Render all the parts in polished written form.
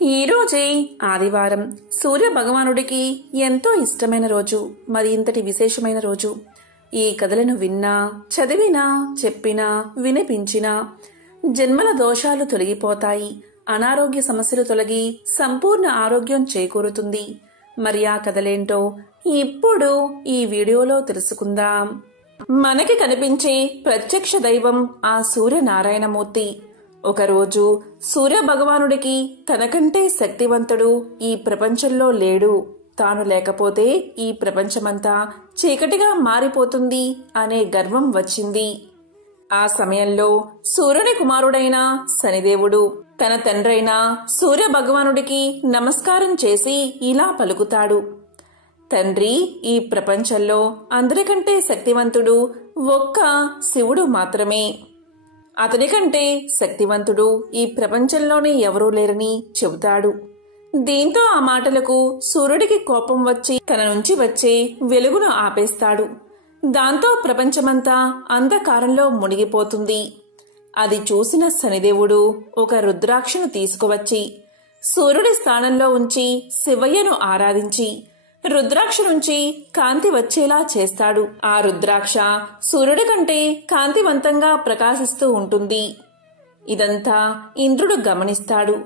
ఈ రోజే ఆదివారం సూర్య భగవానుడికి ఎంతో ఇష్టమైన రోజు, మరి ఇంతటి విశేషమైన రోజు. ఈ కథలను విన్నా, చదివినా, చెప్పినా, వినిపించినా జన్మల దోషాలు తొలగిపోతాయి, అనారోగ్య సమస్యలు తొలగి సంపూర్ణ ఆరోగ్యం చేకూరుతుంది. మరి ఆ కథలేంటో ఇప్పుడు ఈ వీడియోలో తెలుసుకుందాం. మనకి కనిపించే ప్రత్యక్ష దైవం ఆ సూర్యనారాయణమూర్తి. ఒకరోజు సూర్య భగవానుడికి తనకంటే శక్తివంతుడు ఈ ప్రపంచంలో లేడు, తాను లేకపోతే ఈ ప్రపంచమంతా చీకటిగా మారిపోతుంది అనే గర్వం వచ్చింది. ఆ సమయంలో సూర్యుని కుమారుడైన శనిదేవుడు తన తండ్రైన సూర్య భగవానుడికి నమస్కారం చేసి ఇలా పలుకుతాడు: తండ్రి, ఈ ప్రపంచంలో అందరికంటే శక్తివంతుడు ఒక్క శివుడు మాత్రమే. అతనికంటే శక్తివంతుడు ఈ ప్రపంచంలోనే ఎవరూ లేరని చెబుతాడు. దీంతో ఆ మాటలకు సూర్యుడికి కోపం వచ్చి తన నుంచి వచ్చే వెలుగును ఆపేస్తాడు. దాంతో ప్రపంచమంతా అంధకారంలో మునిగిపోతుంది. అది చూసిన శనిదేవుడు ఒక రుద్రాక్షను తీసుకువచ్చి సూర్యుడి స్థానంలో ఉంచి శివయ్యను ఆరాధించి రుద్రాక్ష నుంచి కాంతి వచ్చేలా చేస్తాడు. ఆ రుద్రాక్ష సూర్యుడి కంటే కాంతివంతంగా ప్రకాశిస్తూ ఉంటుంది. ఇదంతా ఇంద్రుడు గమనిస్తాడు.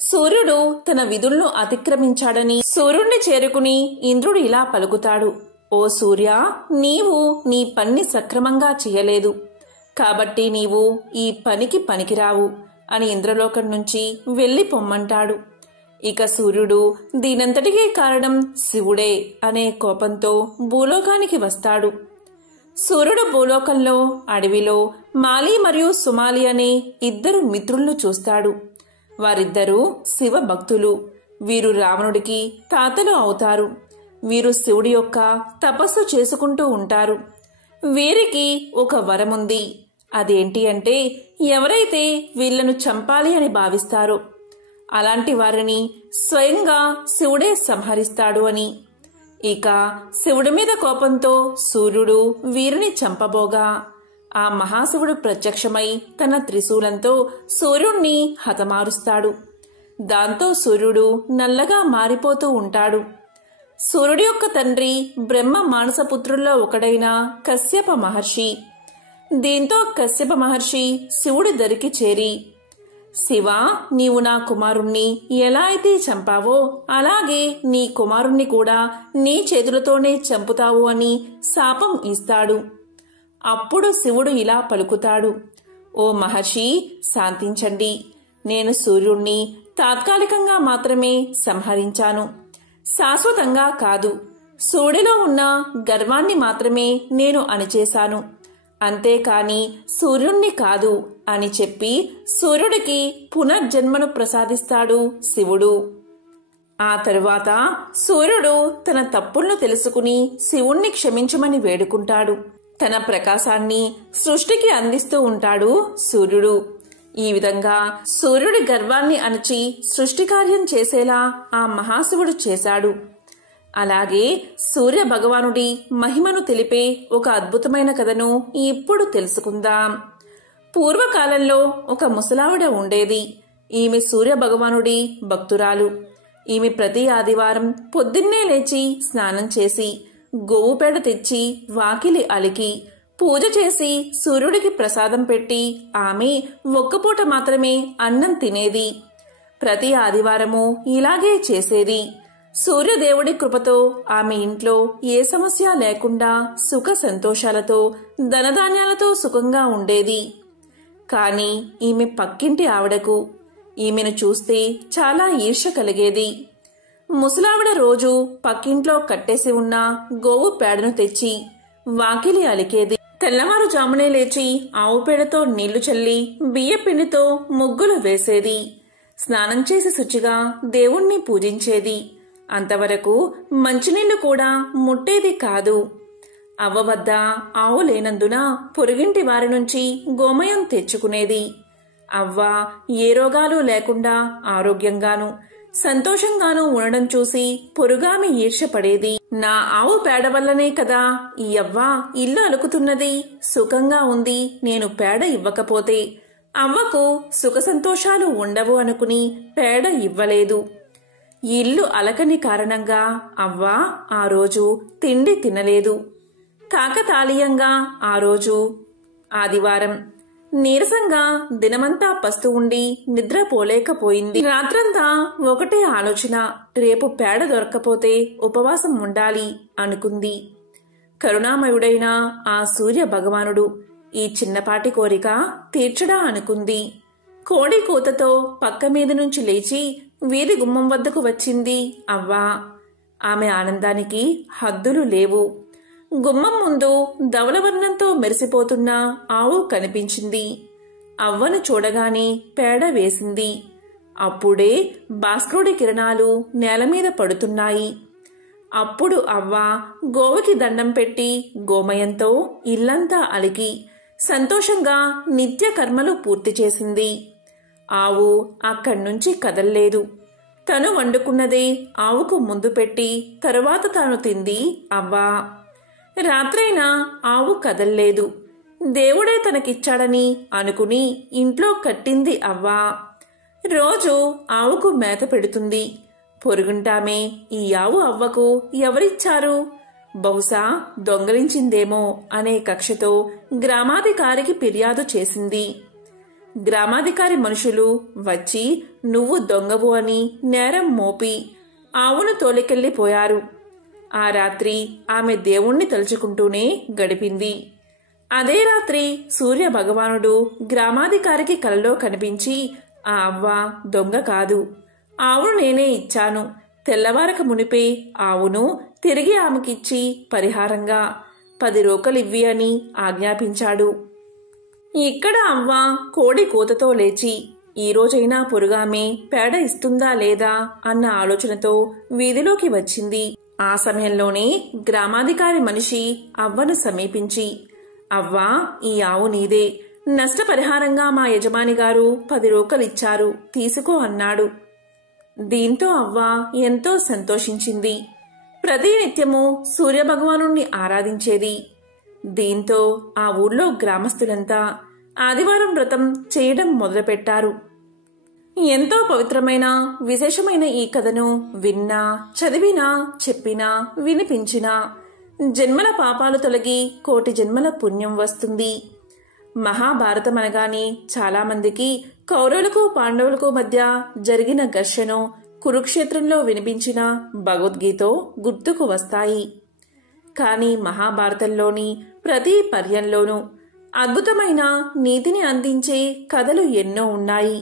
సూర్యుడు తన విధులను అతిక్రమించాడని సూర్యుడిని చేరుకుని ఇంద్రుడు ఇలా పలుకుతాడు: ఓ సూర్య, నీవు నీ పని సక్రమంగా చేయలేదు, కాబట్టి నీవు ఈ పనికి పనికిరావు అని ఇంద్రలోకం నుంచి వెళ్లి పొమ్మంటాడు. ఇక సూర్యుడు దీనంతటికీ కారణం శివుడే అనే కోపంతో భూలోకానికి వస్తాడు. సూర్యుడు భూలోకంలో అడవిలో మాలి మరియు సుమాలి అనే ఇద్దరు మిత్రులను చూస్తాడు. వారిద్దరూ శివ భక్తులు. వీరు రావణుడికి తాతలు అవుతారు. వీరు శివుడి యొక్క తపస్సు చేసుకుంటూ ఉంటారు. వీరికి ఒక వరముంది. అదేంటి అంటే, ఎవరైతే వీళ్లను చంపాలి అని భావిస్తారో అలాంటి వారిని స్వయంగా శివుడే సంహరిస్తాడు అని. ఇక శివుడి మీద కోపంతో సూర్యుడు వీరిని చంపబోగా ఆ మహాశివుడు ప్రత్యక్షమై తన త్రిశూలంతో సూర్యుణ్ణి హతమారుస్తాడు. దాంతో సూర్యుడు నల్లగా మారిపోతూ ఉంటాడు. సూర్యుడి యొక్క తండ్రి బ్రహ్మ మానసపుత్రుల్లో ఒకడైన కశ్యప మహర్షి. దీంతో కశ్యప మహర్షి శివుడి దరికి చేరి, శివ, నీవు నా కుమారుణ్ణి ఎలా అయితే చంపావో అలాగే నీ కుమారుణ్ణి కూడా నీ చేతులతోనే చంపుతావు అని శాపం ఇస్తాడు. అప్పుడు శివుడు ఇలా పలుకుతాడు: ఓ మహర్షి, శాంతించండి. నేను సూర్యుణ్ణి తాత్కాలికంగా మాత్రమే సంహరించాను, శాశ్వతంగా కాదు. సూర్యుడిలో ఉన్న గర్వాన్ని మాత్రమే నేను అణిచేశాను, అంతేకాని సూర్యుణ్ణి కాదు అని చెప్పి సూర్యుడికి పునర్జన్మను ప్రసాదిస్తాడు శివుడు. ఆ తరువాత సూర్యుడు తన తప్పులను తెలుసుకుని శివుణ్ణి క్షమించమని వేడుకుంటాడు. తన ప్రకాశాన్ని సృష్టికి అందిస్తూ ఉంటాడు సూర్యుడు. ఈ విధంగా సూర్యుడి గర్వాన్ని అణచి సృష్టి కార్యం చేసేలా ఆ మహాశివుడు చేశాడు. అలాగే సూర్య భగవానుడి మహిమను తెలిపే ఒక అద్భుతమైన కథను ఇప్పుడు తెలుసుకుందాం. పూర్వకాలంలో ఒక ముసలావిడ ఉండేది. ఈమె సూర్య భగవానుడి భక్తురాలు. ఈమె ప్రతి ఆదివారం పొద్దున్నే లేచి స్నానం చేసి గోవు పేడ తెచ్చి వాకిలి అలికి పూజ చేసి సూర్యుడికి ప్రసాదం పెట్టి ఆమె ఒక్కపూట మాత్రమే అన్నం తినేది. ప్రతి ఆదివారము ఇలాగే చేసేది. సూర్యదేవుడి కృపతో ఆమె ఇంట్లో ఏ సమస్య లేకుండా సుఖ సంతోషాలతో ధనధాన్యాలతో సుఖంగా ఉండేది. కాని ఈమె పక్కింటి ఆవిడకు ఈమెను చూస్తే చాలా ఈర్ష్య కలిగేది. ముసలావిడ రోజు పక్కింట్లో కట్టేసి ఉన్న గోవు పేడను తెచ్చి వాకిలి అలికేది. తెల్లవారుజామునే లేచి ఆవు పేడతో నీళ్లు చల్లి బియ్య పిండితో ముగ్గులు వేసేది. స్నానం చేసి శుచిగా దేవుణ్ణి పూజించేది. అంతవరకు మంచినీళ్లు కూడా ముట్టేది కాదు. అవ్వ వద్ద ఆవు లేనందున పొరుగింటి వారి నుంచి గోమయం తెచ్చుకునేది. అవ్వ ఏ రోగాలు లేకుండా ఆరోగ్యంగాను సంతోషంగానూ ఉండడం చూసి పొరుగామి ఈర్ష్యపడేది. నా ఆవు పేడ వల్లనే కదా ఈ అవ్వ ఇల్లు అలుకుతున్నది, సుఖంగా ఉంది. నేను పేడ ఇవ్వకపోతే అవ్వకు సుఖ సంతోషాలు ఉండవు అనుకుని పేడ ఇవ్వలేదు. ఇల్లు అలకని కారణంగా అవ్వ ఆ రోజు తిండి తినలేదు. కాకతాళీయంగా ఆ రోజు ఆదివారం నీరసంగా దినమంతా పస్తు ఉండి నిద్రపోలేకపోయింది. రాత్రంతా ఒకటే ఆలోచన, రేపు పేడ దొరక్కపోతే ఉపవాసం ఉండాలి అనుకుంది. కరుణామయుడైన ఆ సూర్య భగవానుడు ఈ చిన్నపాటి కోరిక తీర్చడా అనుకుంది. కోడి కూతతో పక్క మీద నుంచి లేచి వీధి గుమ్మం వద్దకు వచ్చింది అవ్వ. ఆమె ఆనందానికి హద్దులు లేవు. గుమ్మం ముందు ధవలవర్ణంతో మెరిసిపోతున్న ఆవు కనిపించింది. అవ్వను చూడగానే పేడ వేసింది. అప్పుడే భాస్కరుడి కిరణాలు నేలమీద పడుతున్నాయి. అప్పుడు అవ్వ గోవుకి దండం పెట్టి గోమయంతో ఇల్లంతా అలికి సంతోషంగా నిత్య కర్మలు పూర్తి చేసింది. ఆవు అక్కడ్నుంచి కదల్లేదు. తను వండుకున్నదే ఆవుకు ముందు పెట్టి తరువాత తాను తింది అవ్వ. రాత్రైనా ఆవు కదల్లేదు. దేవుడే తనకిచ్చాడని అనుకుని ఇంట్లో కట్టింది అవ్వ. రోజు ఆవుకు మేత పెడుతుంది. పొరుగుంటామే ఈ ఆవు అవ్వకు ఎవరిచ్చారు, బహుశా దొంగలించిందేమో అనే కక్షతో గ్రామాధికారికి ఫిర్యాదు చేసింది. గ్రామాధికారి మనుషులు వచ్చి నువ్వు దొంగవు అని నేరం మోపి ఆవును తోలికెళ్లిపోయారు. ఆ రాత్రి ఆమె దేవుణ్ణి తలుచుకుంటూనే గడిపింది. అదే రాత్రి సూర్య భగవానుడు గ్రామాధికారికి కలలో కనిపించి, ఆ అవ్వ దొంగ కాదు, ఆవును నేనే ఇచ్చాను. తెల్లవారక మునిపే ఆవును తిరిగి ఆమెకిచ్చి పరిహారంగా 10 రోకలివ్వి అని ఆజ్ఞాపించాడు. ఇక్కడ అవ్వ కోడి కూతతో లేచి ఈ రోజైనా పొరుగామే పేడ ఇస్తుందా లేదా అన్న ఆలోచనతో వీధిలోకి వచ్చింది. ఆ సమయంలోనే గ్రామాధికారి మనిషి అవ్వను సమీపించి, అవ్వా, ఈ ఆవు నీదే. నష్టపరిహారంగా మా యజమాని గారు 10 రోకలిచ్చారు, తీసుకో అన్నాడు. దీంతో అవ్వ ఎంతో సంతోషించింది. ప్రతినిత్యము సూర్యభగవాను ఆరాధించేది. దీంతో ఆ ఊళ్ళో గ్రామస్తులంతా ఆదివారం వ్రతం చేయడం మొదలుపెట్టారు. ఎంతో పవిత్రమైన విశేషమైన ఈ కథను విన్నా, చదివినా, చెప్పినా, వినిపించినా జన్మల పాపాలు తొలగి 1,000,000 జన్మల పుణ్యం వస్తుంది. మహాభారతం అనగానే చాలామందికి కౌరవులకు పాండవులకు మధ్య జరిగిన ఘర్షణ కురుక్షేత్రంలో వినిపించిన భగవద్గీత గుర్తుకు వస్తాయి. కానీ మహాభారతంలోని ప్రతి పర్యంలోనూ అద్భుతమైన నీతిని అందించే కథలు ఎన్నో ఉన్నాయి.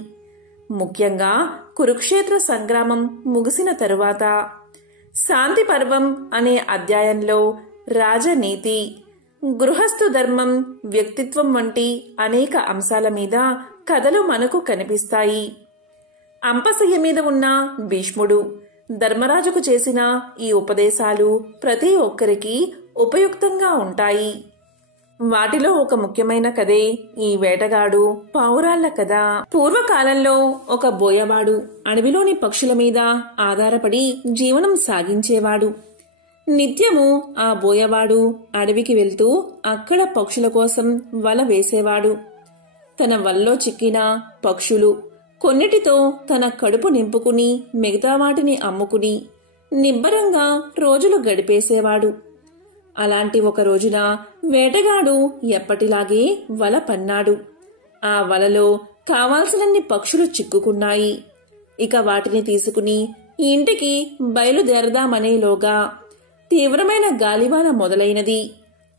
ముఖ్యంగా కురుక్షేత్ర సంగ్రామం ముగిసిన తరువాత శాంతి పర్వం అనే అధ్యాయంలో రాజనీతి, గృహస్థు ధర్మం, వ్యక్తిత్వం వంటి అనేక అంశాల మీద కథలు మనకు కనిపిస్తాయి. అంపశయ్య మీద ఉన్న భీష్ముడు ధర్మరాజుకు చేసిన ఈ ఉపదేశాలు ప్రతి ఒక్కరికి ఉపయుక్తంగా ఉంటాయి. వాటిలో ఒక ముఖ్యమైన కథే ఈ వేటగాడు పావురాళ్ల కథ. పూర్వకాలంలో ఒక బోయవాడు అడవిలోని పక్షుల మీద ఆధారపడి జీవనం సాగించేవాడు. నిత్యము ఆ బోయవాడు అడవికి వెళ్తూ అక్కడ పక్షుల కోసం వల వేసేవాడు. తన వలలో చిక్కిన పక్షులు కొన్నిటితో తన కడుపు నింపుకుని మిగతా వాటిని అమ్ముకుని నిబ్బరంగా రోజులు గడిపేసేవాడు. అలాంటి ఒక రోజున వేటగాడు ఎప్పటిలాగే వల పన్నాడు. ఆ వలలో కావాల్సినన్ని పక్షులు చిక్కుకున్నాయి. ఇక వాటిని తీసుకుని ఇంటికి బయలుదేరదామనేలోగా తీవ్రమైన గాలివాన మొదలైనది.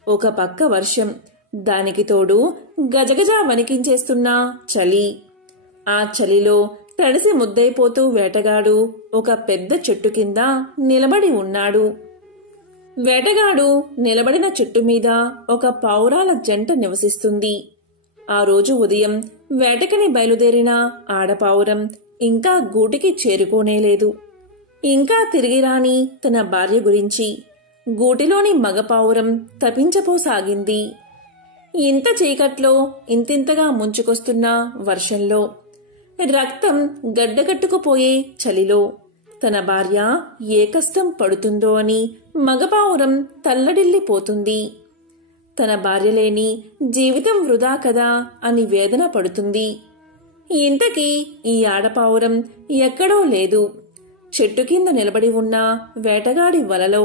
ఒక పక్క వర్షం, దానికి తోడు గజగజ వణికించేస్తున్న చలి. ఆ చలిలో తడిసి ముద్దైపోతూ వేటగాడు ఒక పెద్ద చెట్టు కింద నిలబడి ఉన్నాడు. వేటగాడు నిలబడిన చెట్టు మీద ఒక పావురాల జంట నివసిస్తుంది. ఆ రోజు ఉదయం వేటకని బయలుదేరిన ఆడపావురం ఇంకా గూటికి చేరుకోనేలేదు. ఇంకా తిరిగి రాని తన భార్య గురించి గూటిలోని మగపావురం తపించపోసాగింది. ఇంత చీకట్లో, ఇంతింతగా ముంచుకొస్తున్న వర్షంలో, రక్తం గడ్డగట్టుకుపోయే చలిలో తన భార్య ఏ కష్టం పడుతుందో అని మగపావురం తల్లడిల్లిపోతుంది. తన భార్య లేని జీవితం వృధా కదా అని వేదన పడుతుంది. ఇంతకీ ఈ ఆడపావురం ఎక్కడో లేదు. చెట్టు కింద నిలబడి ఉన్న వేటగాడి వలలో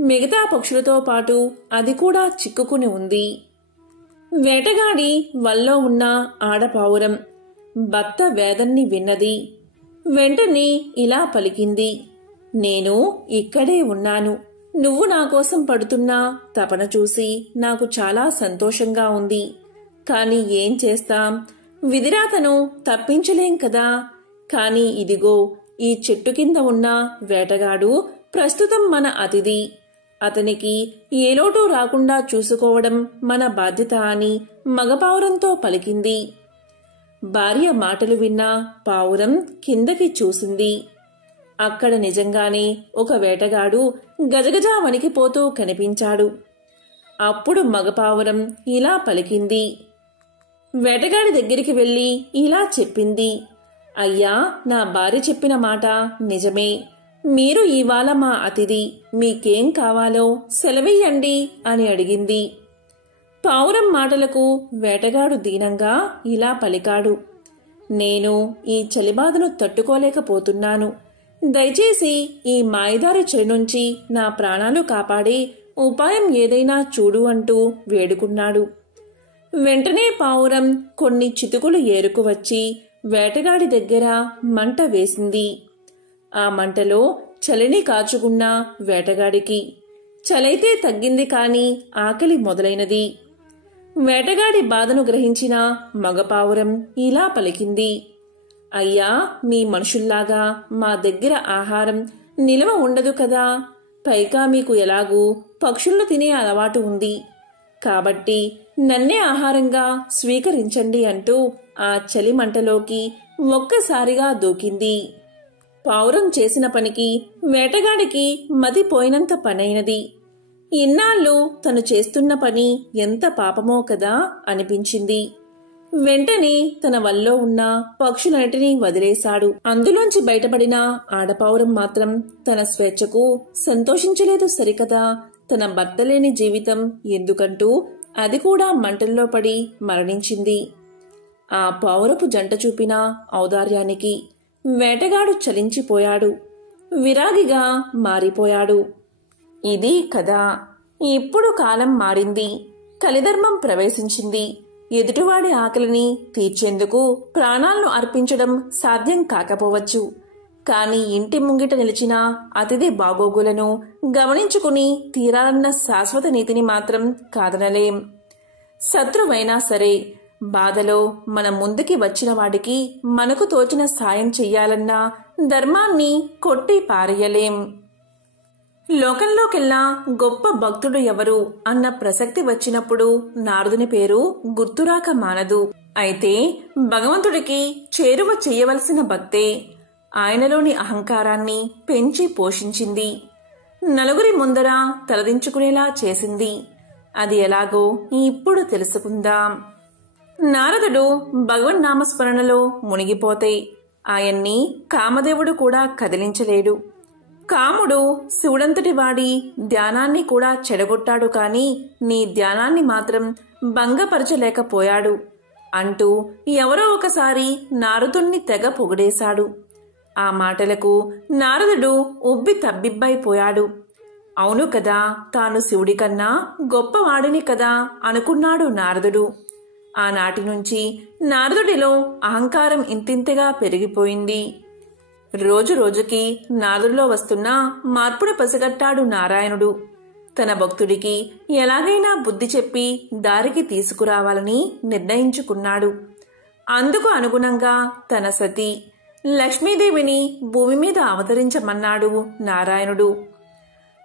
మిగతా పక్షులతో పాటు అది కూడా చిక్కుకుని ఉంది. వేటగాడి వల్లో ఉన్న ఆడపావురం భర్త వేదన్ని విన్నది. వెంటనే ఇలా పలికింది, నేను ఇక్కడే ఉన్నాను. నువ్వు నా కోసం పడుతున్న తపన చూసి నాకు చాలా సంతోషంగా ఉంది. కాని ఏం చేస్తాం, విధిరాతను తప్పించలేం కదా. కాని ఇదిగో ఈ చెట్టు కింద ఉన్న వేటగాడు ప్రస్తుతం మన అతిథి. అతనికి ఏ లోటు రాకుండా చూసుకోవడం మన బాధ్యత అని మగపావురంతో పలికింది. భార్య మాటలు విన్న పావురం కిందకి చూసింది. అక్కడ నిజంగానే ఒక వేటగాడు గజగజ వణికిపోతూ కనిపించాడు. అప్పుడు మగపావురం ఇలా పలికింది. వేటగాడి దగ్గరికి వెళ్లి ఇలా చెప్పింది, అయ్యా, నా భార్య చెప్పిన మాట నిజమే. మీరు ఇవాళ మా అతిథి. మీకేం కావాలో సెలవియ్యండి అని అడిగింది. పావురం మాటలకు వేటగాడు దీనంగా ఇలా పలికాడు, నేను ఈ చలిబాధను తట్టుకోలేకపోతున్నాను. దయచేసి ఈ మాయదారి చెలి నుంచి నా ప్రాణాలు కాపాడే ఉపాయం ఏదైనా చూడు అంటూ వేడుకున్నాడు. వెంటనే పావురం కొన్ని చితుకులు ఏరుకు వచ్చి వేటగాడి దగ్గర మంట వేసింది. ఆ మంటలో చలిని కాచుకున్న వేటగాడికి చలైతే తగ్గింది కాని ఆకలి మొదలైనది. వేటగాడి బాధను గ్రహించిన మగపావురం ఇలా పలికింది, అయ్యా, మీ మనుషుల్లాగా మా దగ్గర ఆహారం నిలవ ఉండదు కదా. పైగా మీకు ఎలాగూ పక్షులను తినే అలవాటు ఉంది. కాబట్టి నన్నే ఆహారంగా స్వీకరించండి అంటూ ఆ చలి మంటలోకి ఒక్కసారిగా దూకింది. పావురం చేసిన పనికి వేటగాడికి మతిపోయినంత పనైనది. ఇన్నాళ్ళు తను చేస్తున్న పని ఎంత పాపమో కదా అనిపించింది. వెంటనే తన వల్లో ఉన్న పక్షులన్నిటినీ వదిలేశాడు. అందులోంచి బయటపడిన ఆడపావురం మాత్రం తన స్వేచ్ఛకు సంతోషించలేదు సరికదా. తన భర్త లేని జీవితం ఎందుకంటూ అది కూడా మంటల్లో పడి మరణించింది. ఆ పావురపు జంట చూపిన ఔదార్యానికి వేటగాడు చలించిపోయాడు. విరాగిగా మారిపోయాడు. ఇది కదా. ఇప్పుడు కాలం మారింది. కలిధర్మం ప్రవేశించింది. ఎదుటివాడి ఆకలిని తీర్చేందుకు ప్రాణాలను అర్పించడం సాధ్యం కాకపోవచ్చు. కాని ఇంటి ముంగిట నిలిచిన అతిథి బాగోగులను గమనించుకుని తీరాలన్న శాశ్వత నీతిని మాత్రం కాదనలేం. శత్రువైనా సరే బాధలో మన ముందుకి వచ్చిన వాడికి మనకు తోచిన సాయం చెయ్యాలన్న ధర్మాన్ని కొట్టి పారేయలేం. లోకంలోకెల్లా గొప్ప భక్తుడు ఎవరు అన్న ప్రసక్తి వచ్చినప్పుడు నారదుని పేరు గుర్తురాక మానదు. అయితే భగవంతుడికి చేరువ చెయ్యవలసిన భక్తే ఆయనలోని అహంకారాన్ని పెంచి పోషించింది. నలుగురి ముందర తలదించుకునేలా చేసింది. అది ఎలాగో ఇప్పుడు తెలుసుకుందాం. నారదుడు భగవన్నామస్మరణలో మునిగిపోతే ఆయన్ని కామదేవుడు కూడా కదిలించలేడు. కాముడు శివుడంతటి వాడి ధ్యానాన్ని కూడా చెడగొట్టాడు కాని నీ ధ్యానాన్ని మాత్రం భంగపరచలేకపోయాడు అంటూ ఎవరో ఒకసారి నారదుణ్ణి తెగ పొగిడేశాడు. ఆ మాటలకు నారదుడు ఉబ్బి తబ్బిబ్బైపోయాడు. అవును కదా, తాను శివుడి కన్నా గొప్పవాడిని కదా అనుకున్నాడు నారదుడు. ఆనాటి నుంచి నారదుడిలో అహంకారం ఇంతింతగా పెరిగిపోయింది. రోజు రోజుకి నారదుడిలో వస్తున్న మార్పును పసిగట్టాడు నారాయణుడు. తన భక్తుడికి ఎలాగైనా బుద్ధి చెప్పి దారికి తీసుకురావాలని నిర్ణయించుకున్నాడు. అందుకు అనుగుణంగా తన సతీ లక్ష్మీదేవిని భూమి మీద అవతరించమన్నాడు నారాయణుడు.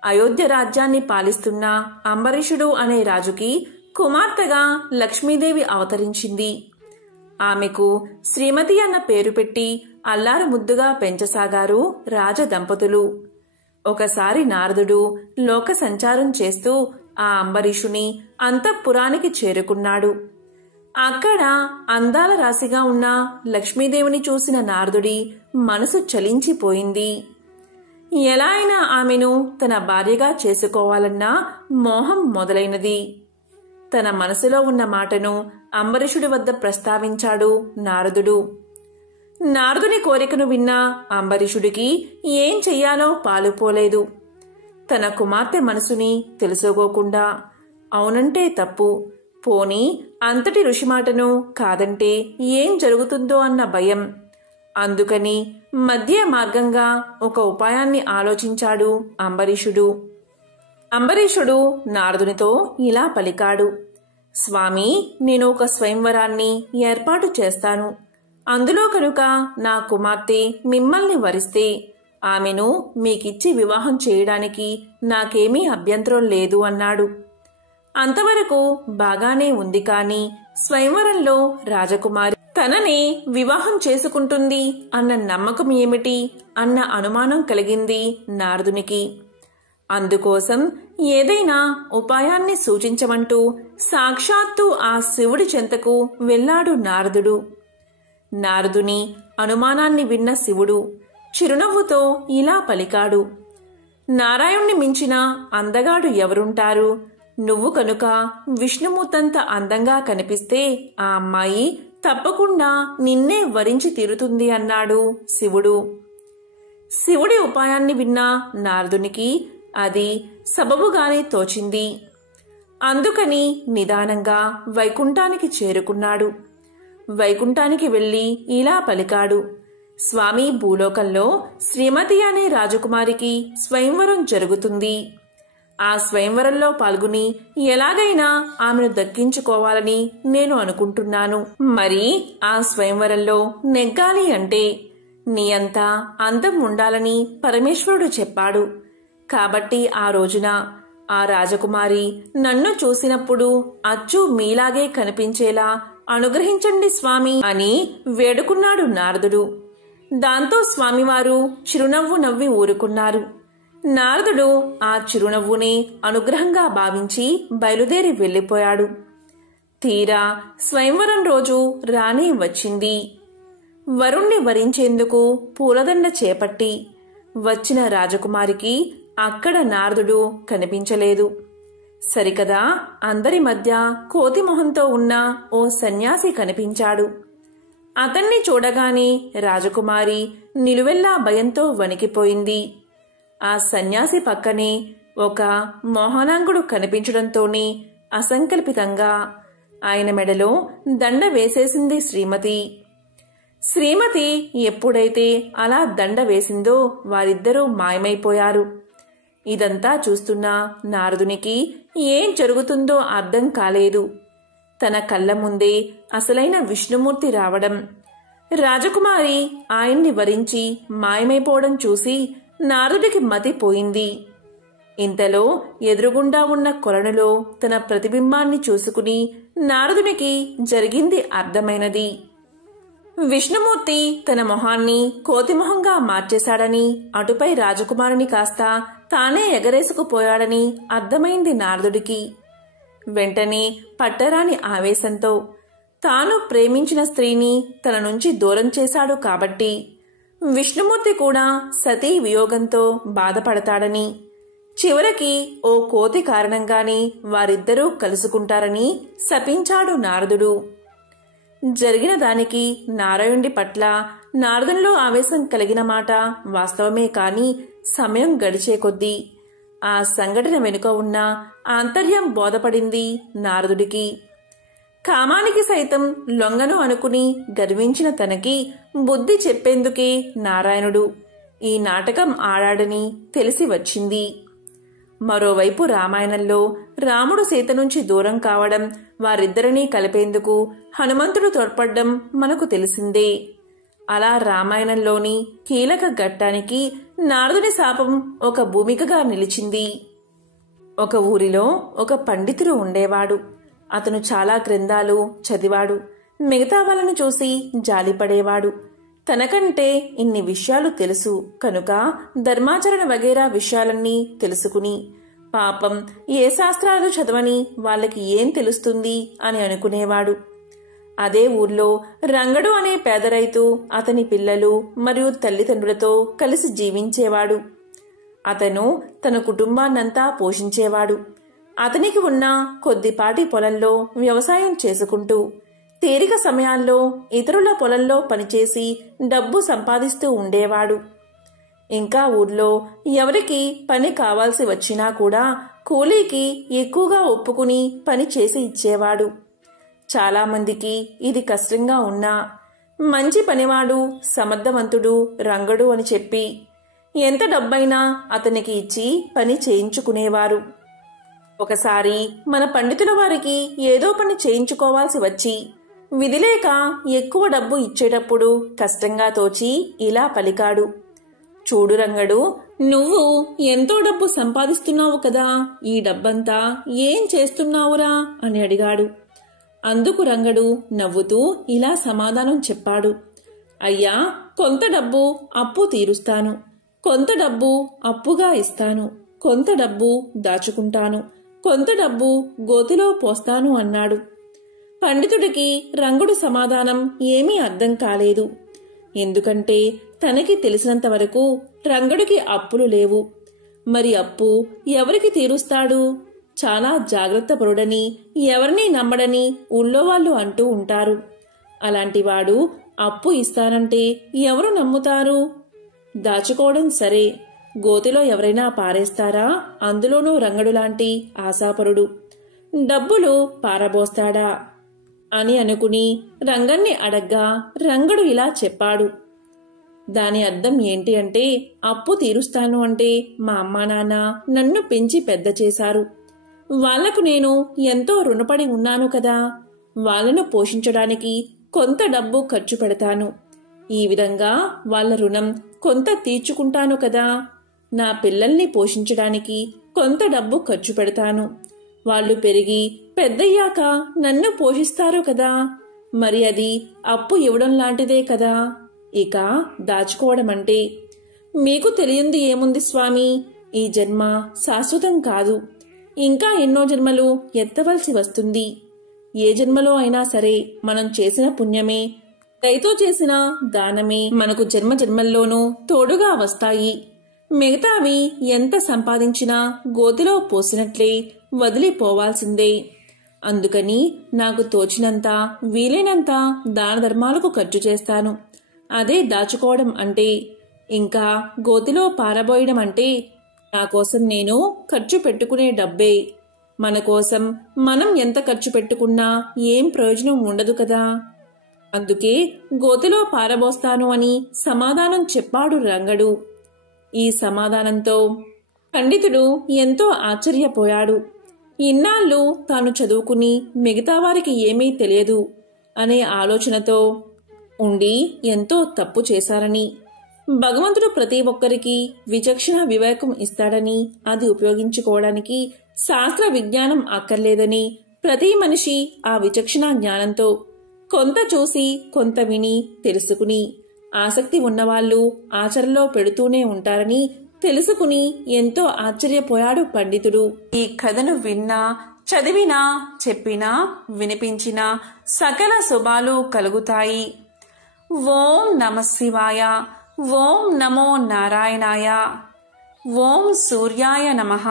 అయోధ్య రాజ్యాన్ని పాలిస్తున్న అంబరీషుడు అనే రాజుకి కుమార్తెగా లక్ష్మీదేవి అవతరించింది. ఆమెకు శ్రీమతి అన్న పేరు పెట్టి అల్లారు ముద్దుగా పెంచసాగారు రాజదంపతులు. ఒకసారి నారదుడు లోక సంచారం చేస్తూ ఆ అంబరీషుని అంతఃపురానికి చేరుకున్నాడు. అక్కడ అందాల రాశిగా ఉన్న లక్ష్మీదేవిని చూసిన నారదుడి మనసు చలించిపోయింది. ఎలా అయినా ఆమెను తన భార్యగా చేసుకోవాలన్న మోహం మొదలైనది. తన మనసులో ఉన్న మాటను అంబరీషుడి వద్ద ప్రస్తావించాడు నారదుడు. నారదుని కోరికను విన్న అంబరీషుడికి ఏం చెయ్యాలో పాలుపోలేదు. తన కుమార్తె మనసుని తెలుసుకోకుండా అవునంటే తప్పు, పోనీ అంతటి ఋషి మాటను కాదంటే ఏం జరుగుతుందో అన్న భయం. అందుకని మధ్య మార్గంగా ఒక ఉపాయాన్ని ఆలోచించాడు అంబరీషుడు. అంబరీషుడు నారదునితో ఇలా పలికాడు. స్వామి, నేను ఒక స్వయంవరాన్ని ఏర్పాటు చేస్తాను. అందులో కనుక నా కుమార్తె మిమ్మల్ని వరిస్తే ఆమెను మీకిచ్చి వివాహం చేయడానికి నాకేమీ అభ్యంతరం లేదు అన్నాడు. అంతవరకు బాగానే ఉంది, కాని స్వయంవరంలో రాజకుమారి తనని వివాహం చేసుకుంటుంది అన్న నమ్మకం ఏమిటి అన్న అనుమానం కలిగింది నారదునికి. అందుకోసం ఏదైనా ఉపాయాన్ని సూచించమంటూ సాక్షాత్తు ఆ శివుడి చెంతకు వెళ్లాడు నారదుడు. నారదుని అనుమానాన్ని విన్న శివుడు చిరునవ్వుతో ఇలా పలికాడు. నారాయణ్ణి మించిన అందగాడు ఎవరుంటారు? నువ్వు కనుక విష్ణుమూర్తంత అందంగా కనిపిస్తే ఆ అమ్మాయి తప్పకుండా నిన్నే వరించి తీరుతుంది అన్నాడు శివుడు. శివుడి ఉపాయాన్ని విన్న నారదునికి అది సబబుగానే తోచింది. అందుకని నిదానంగా వైకుంఠానికి చేరుకున్నాడు. వైకుంఠానికి వెళ్లి ఇలా పలికాడు. స్వామి, భూలోకంలో శ్రీమతి అనే రాజకుమారికి స్వయంవరం జరుగుతుంది. ఆ స్వయంవరంలో పాల్గొని ఎలాగైనా ఆమెను దక్కించుకోవాలని నేను అనుకుంటున్నాను. మరి ఆ స్వయంవరంలో నెగ్గాలి అంటే నీ అంతా అందం ఉండాలని పరమేశ్వరుడు చెప్పాడు. కాబట్టి ఆ రోజున ఆ రాజకుమారి నన్ను చూసినప్పుడు అచ్చు మీలాగే కనిపించేలా అనుగ్రహించండి స్వామి అని వేడుకున్నాడు నారదుడు. దాంతో స్వామివారు చిరునవ్వు నవ్వి ఊరుకున్నారు. నారదుడు ఆ చిరునవ్వుని అనుగ్రహంగా భావించి బయలుదేరి వెళ్లిపోయాడు. తీరా స్వయంవరం రోజు రాణి వచ్చింది. వరుణ్ణి వరించేందుకు పూలదండ చేపట్టి వచ్చిన రాజకుమారికి అక్కడ నారదుడు కనిపించలేదు. సరికదా అందరి మధ్య కోతిమొహంతో ఉన్న ఓ సన్యాసి కనిపించాడు. అతన్ని చూడగానే రాజకుమారి నిలువెల్లా భయంతో వణికిపోయింది. ఆ సన్యాసి పక్కనే ఒక మోహనాంగుడు కనిపించడంతోనే అసంకల్పితంగా ఆయన మెడలో దండ వేసేసింది శ్రీమతి. శ్రీమతి ఎప్పుడైతే అలా దండ వేసిందో వారిద్దరూ మాయమైపోయారు. ఇదంతా చూస్తున్న నారదునికి ఏం జరుగుతుందో అర్థం కాలేదు. తన కళ్ళ ముందే అసలైన విష్ణుమూర్తి రావడం, రాజకుమారి ఆయన్ని వరించి మాయమైపోవడం చూసి నారదుడికి మతిపోయింది. ఇంతలో ఎదురుగుండా ఉన్న కొలనులో తన ప్రతిబింబాన్ని చూసుకుని నారదునికి జరిగింది అర్థమైనది. విష్ణుమూర్తి తన మొహాన్ని కోతిమొహంగా మార్చేశాడని, అటుపై రాజకుమారుని కాస్త తానే ఎగరేసుకుపోయాడని అర్థమైంది నారదుడికి. వెంటనే పట్టరాని ఆవేశంతో తాను ప్రేమించిన స్త్రీని తన నుంచి దూరం చేశాడు కాబట్టి విష్ణుమూర్తి కూడా సతీ వియోగంతో బాధపడతాడని, చివరికి ఓ కోతి కారణంగానే వారిద్దరూ కలుసుకుంటారని శపించాడు నారదుడు. జరిగిన దానికి నారాయణుడి పట్ల నారదునిలో ఆవేశం కలిగిన మాట వాస్తవమే, కాని సమయం గడిచే కొద్దీ ఆ సంఘటన వెనుక ఉన్న ఆంతర్యం బోధపడింది నారదుడికి. కామానికి సైతం లొంగను అనుకుని గర్వించిన తనకి బుద్ధి చెప్పేందుకే నారాయణుడు ఈ నాటకం ఆడాడని తెలిసి వచ్చింది. మరోవైపు రామాయణంలో రాముడు సీత నుంచి దూరం కావడం, వారిద్దరినీ కలిపేందుకు హనుమంతుడు తోడ్పడ్డం మనకు తెలిసిందే. అలా రామాయణంలోని కీలక ఘట్టానికి నారదుని శాపం ఒక భూమికగా నిలిచింది. ఒక ఊరిలో ఒక పండితుడు ఉండేవాడు. అతను చాలా గ్రంథాలు చదివాడు. మిగతా వాళ్ళను చూసి జాలిపడేవాడు. తనకంటే ఇన్ని విషయాలు తెలుసు కనుక ధర్మాచరణ వగేరా విషయాలన్నీ తెలుసుకుని, పాపం ఏ శాస్త్రాలు చదవని వాళ్ళకి ఏం తెలుస్తుంది అని అనుకునేవాడు. అదే ఊర్లో రంగడు అనే పేద రైతు, అతని పిల్లలు మరియు తల్లిదండ్రులతో కలిసి జీవించేవాడు. అతను తన కుటుంబాన్నంతా పోషించేవాడు. అతనికి ఉన్న కొద్దిపాటి పొలంలో వ్యవసాయం చేసుకుంటూ తీరిక సమయాల్లో ఇతరుల పొలంలో పనిచేసి డబ్బు సంపాదిస్తూ ఉండేవాడు. ఇంకా ఊర్లో ఎవరికి పని కావాల్సి వచ్చినా కూడా కూలీకి ఎక్కువగా ఒప్పుకుని పని చేసి ఇచ్చేవాడు. చాలామందికి ఇది కష్టంగా ఉన్నా మంచి పనివాడు, సమర్థవంతుడు రంగడు అని చెప్పి ఎంత డబ్బైనా అతనికి ఇచ్చి పని చేయించుకునేవారు. ఒకసారి మన పండితుల వారికి ఏదో పని చేయించుకోవాల్సి వచ్చి విధిలేక ఎక్కువ డబ్బు ఇచ్చేటప్పుడు కష్టంగా తోచి ఇలా పలికాడు. చూడు రంగడు, నువ్వు ఎంతో డబ్బు సంపాదిస్తున్నావు కదా, ఈ డబ్బంతా ఏం చేస్తున్నావురా అని అడిగాడు. అందుకు రంగడు నవ్వుతూ ఇలా సమాధానం చెప్పాడు. అయ్యా, కొంత డబ్బు అప్పు తీరుస్తాను, కొంత డబ్బు అప్పుగా ఇస్తాను, కొంత డబ్బు దాచుకుంటాను, కొంత డబ్బు గోతిలో పోస్తాను అన్నాడు. పండితుడికి రంగుడు సమాధానం ఏమీ అర్థం కాలేదు. ఎందుకంటే తనకి తెలిసినంత వరకు రంగడికి అప్పులు లేవు. మరి అప్పు ఎవరికి తీరుస్తాడు? చాలా జాగ్రత్తపరుడని, ఎవరినీ నమ్మడని ఊళ్ళో వాళ్ళు అంటూ ఉంటారు. అలాంటివాడు అప్పు ఇస్తానంటే ఎవరు నమ్ముతారు? దాచుకోవడం సరే, గోతిలో ఎవరైనా పారేస్తారా? అందులోనూ రంగడులాంటి ఆశాపరుడు డబ్బులు పారబోస్తాడా అని అనుకుని రంగన్ని అడగ్గా రంగడు ఇలా చెప్పాడు. దాని అర్థం ఏంటి అంటే, అప్పు తీరుస్తాను అంటే మా అమ్మా నాన్న నన్ను పెంచి పెద్ద చేశారు. వాళ్లకు నేను ఎంతో రుణపడి ఉన్నాను కదా, వాళ్లను పోషించడానికి కొంత డబ్బు ఖర్చు పెడతాను. ఈ విధంగా వాళ్ల రుణం కొంత తీర్చుకుంటాను కదా. నా పిల్లల్ని పోషించడానికి కొంత డబ్బు ఖర్చు పెడతాను. వాళ్ళు పెరిగి పెద్దయ్యాక నన్ను పోషిస్తారు కదా, మరి అది అప్పు ఇవ్వడం లాంటిదే కదా. ఇక దాచుకోవడం అంటే మీకు తెలియంది ఏముంది స్వామి, ఈ జన్మ శాశ్వతం కాదు, ఇంకా ఎన్నో జన్మలు ఎత్తవలసి వస్తుంది. ఏ జన్మలో అయినా సరే మనం చేసిన పుణ్యమే, దయతో చేసిన దానమే మనకు జన్మ జన్మల్లోనూ తోడుగా వస్తాయి. మిగతావి ఎంత సంపాదించినా గోతిలో పోసినట్లే వదిలిపోవాల్సిందే. అందుకని నాకు తోచినంత, వీలైనంత దాన ధర్మాలకు ఖర్చు చేస్తాను. అదే దాచుకోవడం అంటే. ఇంకా గోతిలో పారబోయడం అంటే నా కోసం నేను ఖర్చు పెట్టుకునే డబ్బే. మన కోసం మనం ఎంత ఖర్చు పెట్టుకున్నా ఏం ప్రయోజనం ఉండదు కదా. అందుకే గోతిలో పారబోస్తాను అని సమాధానం చెప్పాడు రంగడు. ఈ సమాధానంతో పండితుడు ఎంతో ఆశ్చర్యపోయాడు. ఇన్నాళ్ళు తాను చదువుకుని మిగతా వారికి ఏమీ తెలియదు అనే ఆలోచనతో ఉండి ఎంతో తప్పు చేశారని, భగవంతుడు ప్రతి ఒక్కరికి విచక్షణ వివేకం ఇస్తాడని, అది ఉపయోగించుకోవడానికి శాస్త్ర విజ్ఞానం అక్కర్లేదని, ప్రతి మనిషి ఆ విచక్షణ జ్ఞానంతో కొంత చూసి కొంత విని తెలుసుకుని ఆసక్తి ఉన్నవాళ్లు ఆచరణలో పెడుతూనే ఉంటారని తెలుసుకుని ఎంతో ఆశ్చర్యపోయాడు పండితుడు. ఈ కథను విన్నా, చదివినా, చెప్పినా, వినిపించినా సకల శుభాలు కలుగుతాయి. ఓం నమః శివాయ. ఓం నమో నారాయణాయ. ఓం సూర్యాయ నమః.